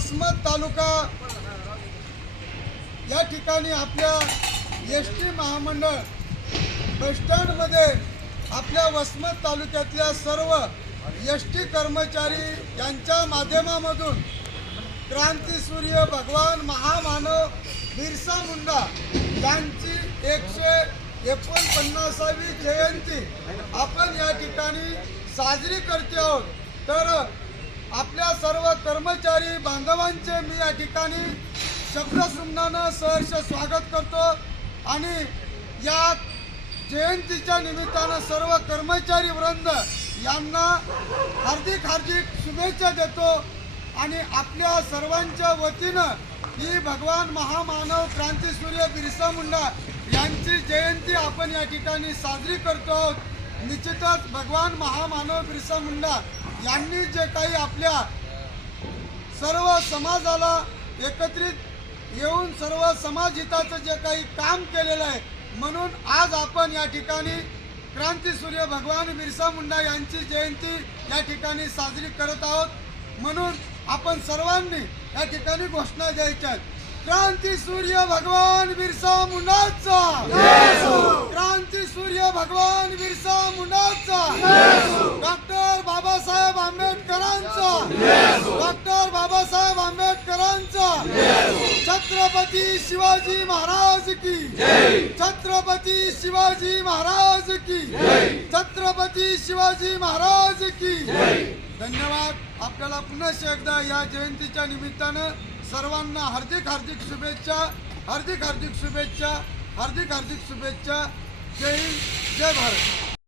वसमत तालुका या ठिकाणी आपल्या एस टी महामंडळ बसस्टँडमध्ये आपल्या वसमत तालुक्यातल्या सर्व एस टी कर्मचारी यांच्या माध्यमामधून क्रांतीसूर्य भगवान महामानव बिरसा मुंडा यांची एकशे एकोणपन्नासावी जयंती आपण या ठिकाणी साजरी करते आहोत. तर आपल्या सर्व कर्मचारी बांधवांचे मी या ठिकाणी शब्दसुमनानं सहर्ष स्वागत करतो. आणि या जयंतीच्या निमित्तानं सर्व कर्मचारी वृंद यांना हार्दिक हार्दिक शुभेच्छा देतो. आणि आपल्या सर्वांच्या वतीनं ही भगवान महामानव क्रांतीसूर्य बिरसा मुंडा यांची जयंती आपण या ठिकाणी साजरी करतो आहोत. निश्चितच भगवान महामानव बिरसा मुंडा यांनी जे काही आपल्या सर्व समाजाला एकत्रित येऊन सर्व समाजहिताचं जे काही काम केलेलं आहे म्हणून आज आपण या ठिकाणी क्रांतीसूर्य भगवान बिरसा मुंडा यांची जयंती या ठिकाणी साजरी करत आहोत. म्हणून आपण सर्वांनी या ठिकाणी घोषणा द्यायच्या क्रांती सूर्य भगवान बिरसा मुंडाचा! क्रांती सूर्य भगवान डॉक्टर बाबासाहेब आंबेडकरांचा. डॉक्टर बाबासाहेब आंबेडकरांचा. छत्रपती शिवाजी महाराज की. छत्रपती शिवाजी महाराज की. छत्रपती शिवाजी महाराज की. धन्यवाद. आपल्याला पुन्हा एकदा या जयंतीच्या निमित्तानं सर्वांना हार्दिक हार्दिक शुभेच्छा हार्दिक हार्दिक शुभेच्छा हार्दिक हार्दिक शुभेच्छा. जय हिंद जय भारत.